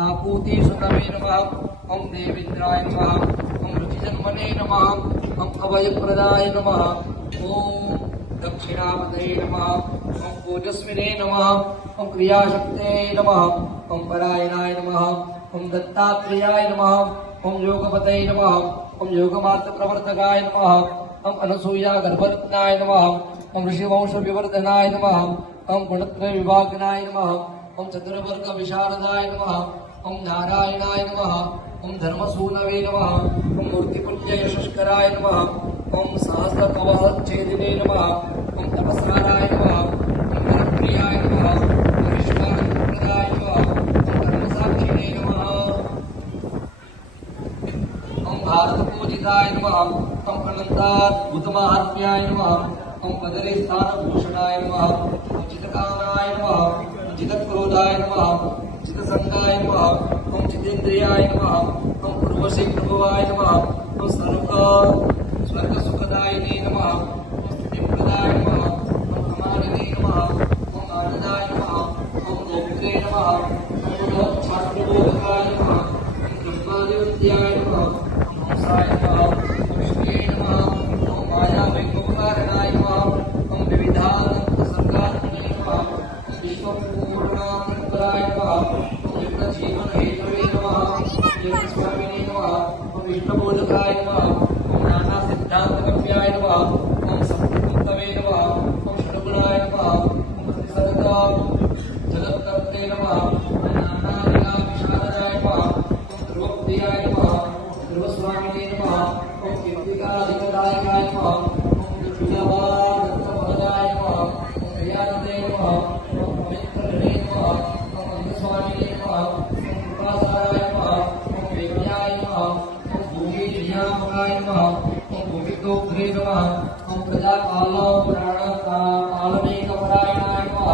आपूति सुतमे नमः ओम देवेन्द्राय नमः ओम रुचिजन्मने नमः ओम अभयप्रदाय नमः ओम दक्षिणापतये नमः ओम ओजस्विने नमः ओम क्रियाशक्ते नमः ओम परायणाय नमः ओम दत्तात्रेयाय नमः ओम योगपतये नमः ओम योगमात्र प्रवर्तकाय नमः ओम अनसूया गर्भरत्नाय नमः ओम ऋषिवंश विवर्धनाय नमः ओम गुणत्रय विभागनाय नमः ओम चतुर्वर्ग विशारदाय नमः ओम नारायणाय नमः ओम धर्मसूनवे नमः ओम मूर्तिपुञ्ज यशस्कराय नमः ओम सहस्रकवचेदिने नमः ओम तपसाराय नमः ओम धनप्रियाय नमः ओम विश्वानन्दप्रदाय नमः ओम धर्मसाक्षिणे नमः ओम भारतपूजिताय नमः ओम अनन्ताद्भुतमाहात्म्याय नमः ओम पदरे स्थानभूषणाय नमः ओम चित्तकामाय नमः ओम चित्तक्रोधाय नमः चित्तसंगाय नमः ओम चित्तेन्द्रियाय नमः ओम पूर्वसे प्रभवाय नमः ओम स्वर्ग सुखदायिने नमः ओम स्थितिप्रदाय नमः ओम अमानिने नमः ओम आनन्दाय नमः ओम गोप्त्रे नमः ओम छात्रबोधकाय नमः ओम ब्रह्मादिविद्याय नमः ओम हंसाय नमः ओम श्रिये नमः ओम माया वैभवकारणाय नमः ओम विविधानंद सर्गात्मने नमः ओम विश्वपूर्णानंदराय नमः ओम जीवन हेतवे नमः ओम स्वामिने नमः ओम विष्णुबोधकाय नमः ओम नाना सिद्धांतकव्याय नमः ओम सत्पुरुषवे नमः ओम षड्गुणाय नमः ओम सदा जगत्तत्ते नमः ओम नाना लीला विशारदाय नमः ओम ध्रुवप्रियाय नमः ओम ध्रुवस्वामिने नमः ओम कीर्तिकाधिकदायकाय नमः ओम दुर्लभानन्दवरदाय नमः ओम दयानन्दे नमः ओम पवित्रने नमः ओम स्वामिने नमः ओम कृपासाराय नमः ओम वेद्याय नमः ओम भूमिध्यामकाय नमः ओम भूमितोग्रे नमः ओम प्रजापालो प्राणपालनेकपरायणाय नमः